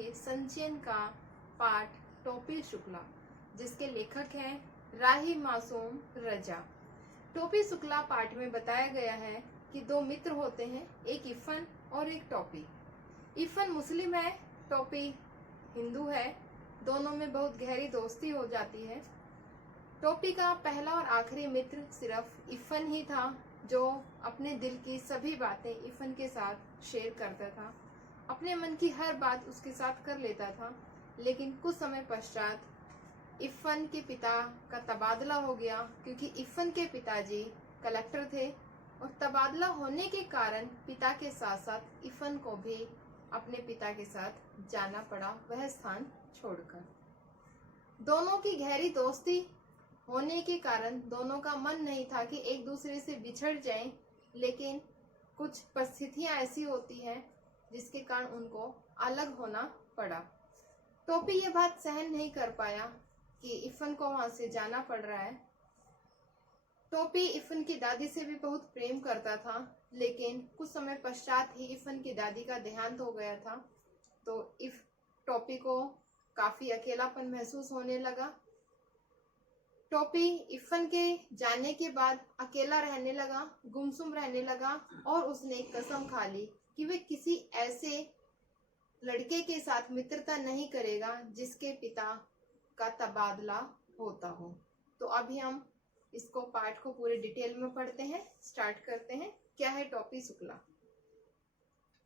पढ़ेंगे संचयन का पाठ टोपी शुक्ला, जिसके लेखक हैं राही मासूम रजा। टोपी शुक्ला पाठ में बताया गया है कि दो मित्र होते हैं, एक इफन और एक टोपी। इफन मुस्लिम है, टोपी हिंदू है। दोनों में बहुत गहरी दोस्ती हो जाती है। टोपी का पहला और आखिरी मित्र सिर्फ इफन ही था, जो अपने दिल की सभी बातें इफन के साथ शेयर करता था, अपने मन की हर बात उसके साथ कर लेता था। लेकिन कुछ समय पश्चात इफन के पिता का तबादला हो गया, क्योंकि इफन के पिताजी कलेक्टर थे और तबादला होने के कारण पिता के साथ साथ इफन को भी अपने पिता के साथ जाना पड़ा, वह स्थान छोड़कर। दोनों की गहरी दोस्ती होने के कारण दोनों का मन नहीं था कि एक दूसरे से बिछड़ जाएं, लेकिन कुछ परिस्थितियां ऐसी होती हैं जिसके कारण उनको अलग होना पड़ा। टोपी ये बात सहन नहीं कर पाया कि इफन को वहां से जाना पड़ रहा है। टोपी इफन की दादी से भी बहुत प्रेम करता था, लेकिन कुछ समय पश्चात ही इफन की दादी का देहांत हो गया था। तो टोपी को काफी अकेलापन महसूस होने लगा। टोपी इफन के जाने के बाद अकेला रहने लगा, गुमसुम रहने लगा और उसने एक कसम खा ली कि वे किसी ऐसे लड़के के साथ मित्रता नहीं करेगा जिसके पिता का तबादला होता हो। तो अभी हम इसको पाठ को पूरे डिटेल में पढ़ते हैं, स्टार्ट करते हैं। क्या है टोपी शुक्ला?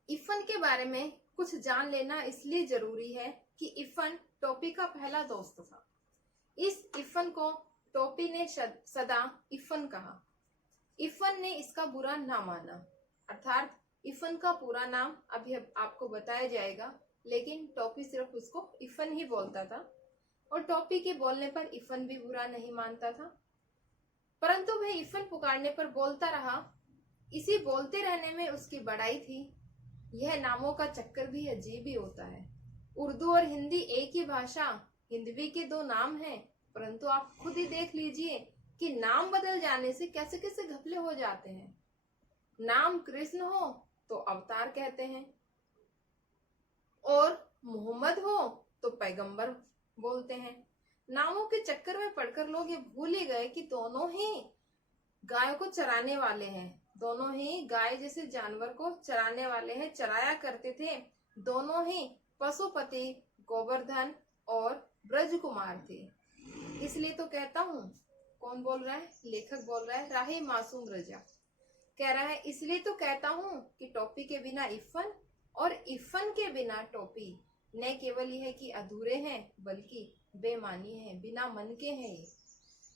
इफन के बारे में कुछ जान लेना इसलिए जरूरी है कि इफन टोपी का पहला दोस्त था। इस इफन को टोपी ने सदा इफन कहा। इफन ने इसका बुरा ना माना, अर्थात इफन का पूरा नाम अभी आपको बताया जाएगा, लेकिन टोपी सिर्फ उसको इफन ही बोलता था और टोपी के बोलने पर इफन भी बुरा नहीं मानता था। परंतु वह इफन पुकारने पर बोलता रहा। इसी बोलते रहने में उसकी बड़ाई थी। यह नामों का चक्कर भी अजीब ही होता है। उर्दू और हिंदी एक ही भाषा, हिंदवी के दो नाम हैं, परंतु आप खुद ही देख लीजिए कि नाम बदल जाने से कैसे कैसे घपले हो जाते हैं। नाम कृष्ण हो तो अवतार कहते हैं, और मोहम्मद हो तो पैगंबर बोलते हैं। नामों के चक्कर में पड़कर लोग ये भूल ही गए कि दोनों ही गायों को चराने वाले हैं, दोनों ही गाय जैसे जानवर को चराने वाले हैं, चराया करते थे। दोनों ही पशुपति गोवर्धन और ब्रज कुमार थे। इसलिए तो कहता हूँ, कौन बोल रहा है? लेखक बोल रहा है, राही मासूम रजा कह रहा है, इसलिए तो कहता हूँ कि टोपी के बिना इफन और इफन के बिना टोपी न केवल यह कि अधूरे हैं, बल्कि बेमानी है, बिना मन के हैं ये।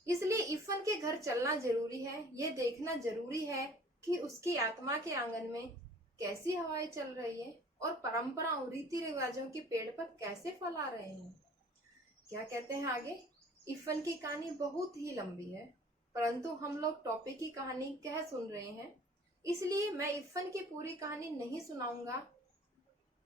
इसलिए इफन के घर चलना जरूरी है। ये देखना जरूरी है कि उसकी आत्मा के आंगन में कैसी हवाएं चल रही है और परंपरा और रीति रिवाजों के पेड़ पर कैसे फल आ रहे हैं। क्या कहते हैं आगे? इफन की कहानी बहुत ही लंबी है, परंतु हम लोग टोपी की कहानी कह सुन रहे हैं, इसलिए मैं इफन की पूरी कहानी नहीं सुनाऊंगा,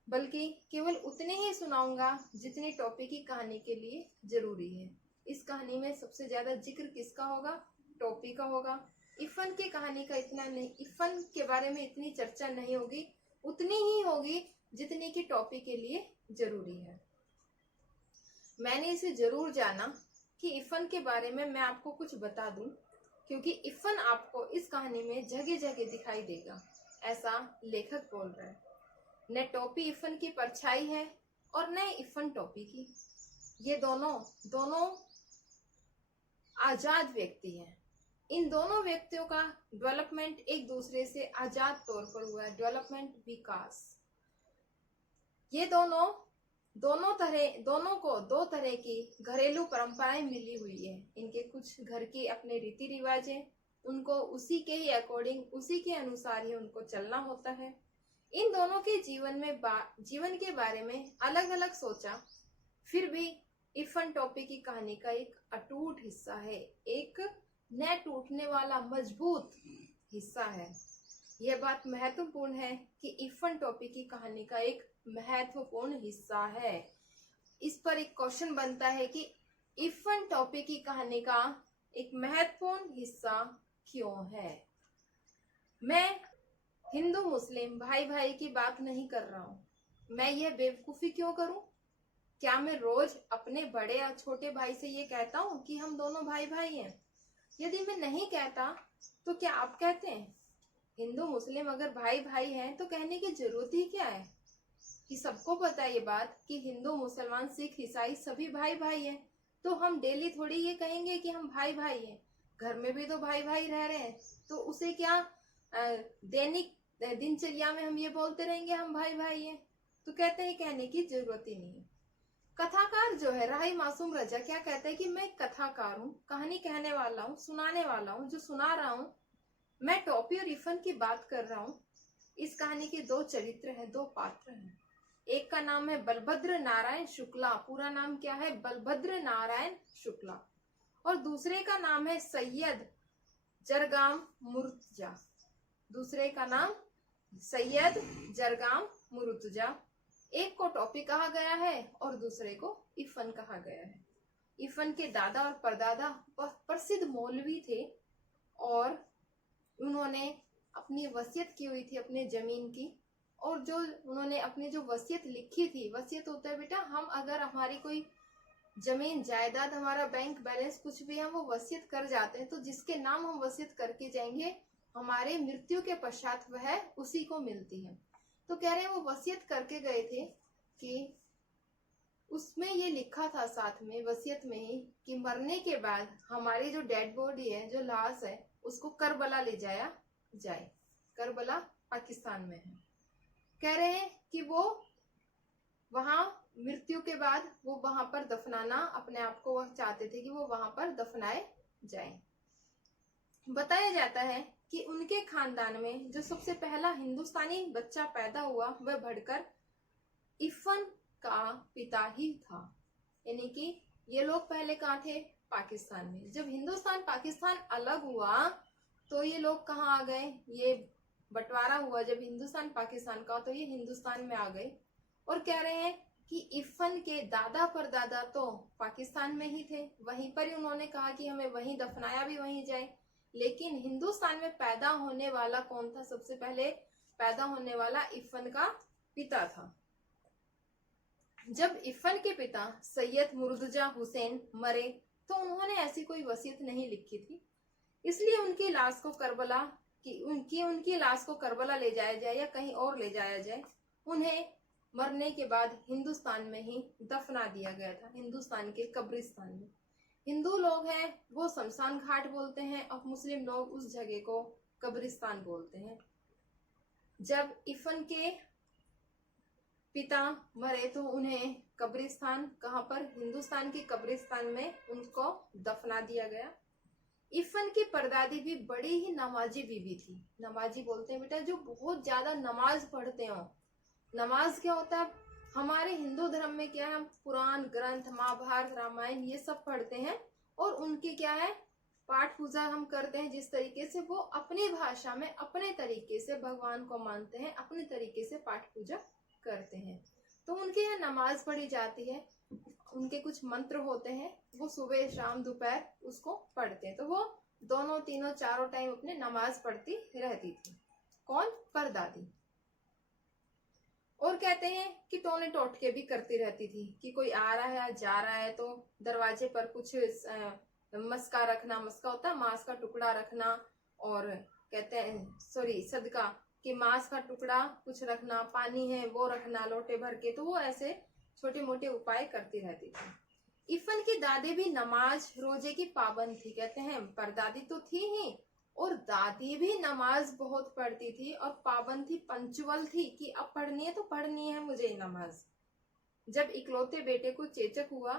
बल्कि केवल उतने ही सुनाऊंगा जितनी टोपी की कहानी के लिए जरूरी है। इस कहानी में सबसे ज्यादा जिक्र किसका होगा? टोपी का होगा। इफन की कहानी का इतना नहीं, इफन के बारे में इतनी चर्चा नहीं होगी, उतनी ही होगी जितनी की टोपी के लिए जरूरी है। मैंने इसे जरूर जाना कि इफन के बारे में मैं आपको कुछ बता दूं, क्योंकि इफन आपको इस कहानी में जगह जगह दिखाई देगा, ऐसा लेखक बोल रहा है। न टोपी इफन की परछाई है और न इफन टोपी की। ये दोनों आजाद व्यक्ति हैं। इन दोनों व्यक्तियों का डेवलपमेंट एक दूसरे से आजाद तौर पर हुआ है, डेवलपमेंट, विकास। ये दोनों को दो तरह की घरेलू परंपराएं मिली हुई है। इनके कुछ घर के अपने रीति रिवाज हैं, उनको उसी के ही अकॉर्डिंग, उसी के अनुसार ही उनको चलना होता है। इन दोनों के जीवन के बारे में अलग अलग सोचा, फिर भी इफन टोपी की कहानी का एक अटूट हिस्सा है, एक न टूटने वाला मजबूत हिस्सा है। यह बात महत्वपूर्ण है कि इफन टोपी की कहानी का एक महत्वपूर्ण हिस्सा है। इस पर एक क्वेश्चन बनता है कि इफन टोपी की कहानी का एक महत्वपूर्ण हिस्सा क्यों है? मैं हिंदू मुस्लिम भाई भाई की बात नहीं कर रहा हूँ। मैं यह बेवकूफी क्यों करूं? क्या मैं रोज अपने बड़े या छोटे भाई से ये कहता हूं कि हम दोनों भाई भाई हैं? यदि मैं नहीं कहता तो क्या आप कहते हैं? हिंदू मुस्लिम अगर भाई भाई हैं तो कहने की जरूरत ही क्या है? कि सबको पता है ये बात कि हिंदू मुसलमान सिख ईसाई सभी भाई भाई हैं। तो हम डेली थोड़ी ये कहेंगे कि हम भाई भाई हैं। घर में भी तो भाई भाई रह रहे हैं, तो उसे क्या दैनिक दिनचर्या में हम ये बोलते रहेंगे हम भाई भाई हैं? तो कहते हैं कहने की जरूरत ही नहीं है। कथाकार जो है राही मासूम रजा क्या कहता है कि मैं कथाकार हूँ, कहानी कहने वाला हूँ, सुनाने वाला हूँ, जो सुना रहा हूँ। मैं टॉपी और इफन की बात कर रहा हूँ। इस कहानी के दो चरित्र हैं, दो पात्र हैं। एक का नाम है बलभद्र नारायण शुक्ला, पूरा नाम क्या है? बलभद्र नारायण शुक्ला। और दूसरे का नाम है सैयद जरगाम मुर्तजा। दूसरे का नाम सैयद जरगाम मुर्तजा। एक को टॉपी कहा गया है और दूसरे को इफन कहा गया है। इफन के दादा और परदादा प्रसिद्ध मौलवी थे और उन्होंने अपनी वसीयत की हुई थी अपने जमीन की। और जो उन्होंने अपनी जो वसीयत लिखी थी, वसीयत होता है बेटा, हम अगर हमारी कोई जमीन जायदाद, हमारा बैंक बैलेंस कुछ भी हम वो वसीयत कर जाते हैं, तो जिसके नाम हम वसीयत करके जाएंगे हमारे मृत्यु के पश्चात वह उसी को मिलती है। तो कह रहे हैं वो वसीयत करके गए थे कि उसमें ये लिखा था साथ में वसीयत में ही कि मरने के बाद हमारी जो डेड बॉडी है, जो लाश है, उसको करबला ले जाया जाए। करबला पाकिस्तान में है। कह रहे हैं कि वो वहां मृत्यु के बाद वो वहां पर दफनाना, अपने आप को वह चाहते थे कि वो वहां पर दफनाए जाए। बताया जाता है कि उनके खानदान में जो सबसे पहला हिंदुस्तानी बच्चा पैदा हुआ वह बढ़कर इफन का पिता ही था। यानी कि ये लोग पहले कहाँ थे? पाकिस्तान में। जब हिंदुस्तान पाकिस्तान अलग हुआ तो ये लोग कहाँ आ गए? ये बंटवारा हुआ जब हिंदुस्तान पाकिस्तान का, तो ये हिंदुस्तान में आ गए। और कह रहे हैं कि इफन के दादा परदादा तो पाकिस्तान में ही थे, वहीं पर ही उन्होंने कहा कि हमें वहीं दफनाया भी वहीं जाए। लेकिन हिंदुस्तान में पैदा होने वाला कौन था? सबसे पहले पैदा होने वाला इफन का पिता था। जब इफन के पिता सैयद मुर्तजा हुसैन मरे तो उन्होंने ऐसी कोई वसीयत नहीं लिखी थी, इसलिए उनकी लाश को करबला ले जाया जाए या कहीं और ले जाया जाए। उन्हें मरने के बाद हिंदुस्तान में ही दफना दिया गया था, हिंदुस्तान के कब्रिस्तान में। हिंदू लोग हैं वो शमशान घाट बोलते हैं और मुस्लिम लोग उस जगह को कब्रिस्तान बोलते हैं। जब इफन के पिता मरे तो उन्हें कब्रिस्तान, कहाँ पर? हिंदुस्तान के कब्रिस्तान में उनको दफना दिया गया। इफन की परदादी भी बड़ी ही नमाजी बीवी थी। नमाजी बोलते हैं बेटा जो बहुत ज्यादा नमाज पढ़ते हो। नमाज क्या होता है? हमारे हिंदू धर्म में क्या है? हम पुराण ग्रंथ, महाभारत, रामायण ये सब पढ़ते हैं और उनकी क्या है? पाठ पूजा हम करते हैं। जिस तरीके से वो अपनी भाषा में अपने तरीके से भगवान को मानते हैं, अपने तरीके से पाठ पूजा करते हैं। तो उनके यहाँ नमाज पढ़ी जाती है, उनके कुछ मंत्र होते हैं, वो सुबह शाम दोपहर उसको पढ़ते हैं। तो वो दोनों तीनों चारों टाइम अपने नमाज पढ़ती रहती थी। कौन? परदादी। और कहते हैं कि टोने टोटके भी करती रहती थी कि कोई आ रहा है जा रहा है तो दरवाजे पर कुछ मस्का रखना, मस्का होता है मांस का टुकड़ा रखना, और कहते हैं सदका कि मांस का टुकड़ा कुछ रखना, पानी है वो रखना लोटे भर के। तो वो ऐसे छोटे मोटे उपाय करती रहती थी। इफन की दादी भी नमाज रोजे की पाबंद थी। कहते हैं परदादी तो थी ही और दादी भी नमाज बहुत पढ़ती थी और पाबंद थी, पंचुअल थी कि अब पढ़नी है तो पढ़नी है मुझे नमाज। जब इकलौते बेटे को चेचक हुआ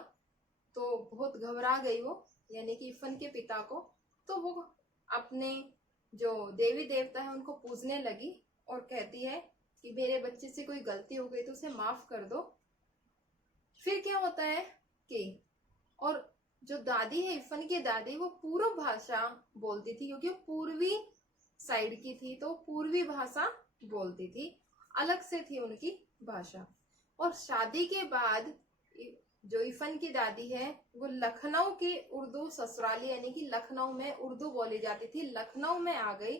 तो बहुत घबरा गई वो, यानी कि इफन के पिता को। तो वो अपने जो देवी देवता है उनको पूजने लगी और कहती है कि मेरे बच्चे से कोई गलती हो गई तो उसे माफ कर दो। फिर क्या होता है कि और जो दादी है इफन की दादी, वो पूर्व भाषा बोलती थी क्योंकि वो पूर्वी साइड की थी, तो पूर्वी भाषा बोलती थी, अलग से थी उनकी भाषा। और शादी के बाद जो इफन की दादी है वो लखनऊ की उर्दू ससुराली, यानी कि लखनऊ में उर्दू बोली जाती थी, लखनऊ में आ गई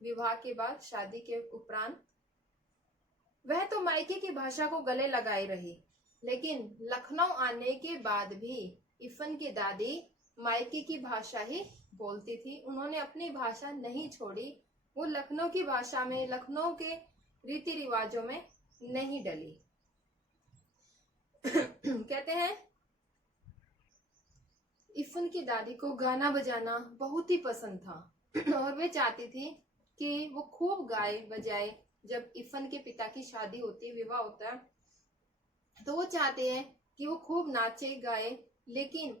विवाह के बाद, शादी के उपरांत। वह तो मायके की भाषा को गले लगाए रही, लेकिन लखनऊ आने के बाद भी इफ़न की दादी मायके की भाषा ही बोलती थी। उन्होंने अपनी भाषा नहीं छोड़ी। वो लखनऊ की भाषा में, लखनऊ के रीति रिवाजों में नहीं डली। कहते हैं इफ़न की दादी को गाना बजाना बहुत ही पसंद था और वे चाहती थी कि वो खूब गाए बजाए। जब इफ़न के पिता की शादी होती है, विवाह होता है, तो वो चाहते हैं कि वो खूब नाचे गाए। लेकिन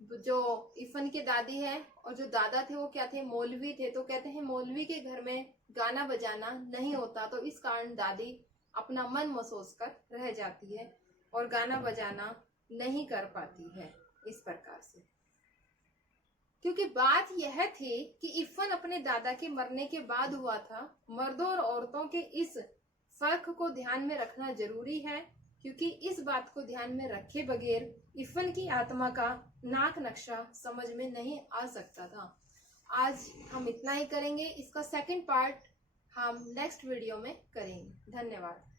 जो इफ़न के दादी है और जो दादा थे वो क्या थे, मौलवी थे। तो कहते हैं मौलवी के घर में गाना बजाना नहीं होता, तो इस कारण दादी अपना मन महसूस कर रह जाती है और गाना बजाना नहीं कर पाती है इस प्रकार से। क्योंकि बात यह थी कि इफ़न अपने दादा के मरने के बाद हुआ था। मर्दों और औरतों के इस फर्क को ध्यान में रखना जरूरी है, क्योंकि इस बात को ध्यान में रखे बगैर इफ़न की आत्मा का नाक नक्शा समझ में नहीं आ सकता था। आज हम इतना ही करेंगे। इसका सेकंड पार्ट हम नेक्स्ट वीडियो में करेंगे। धन्यवाद।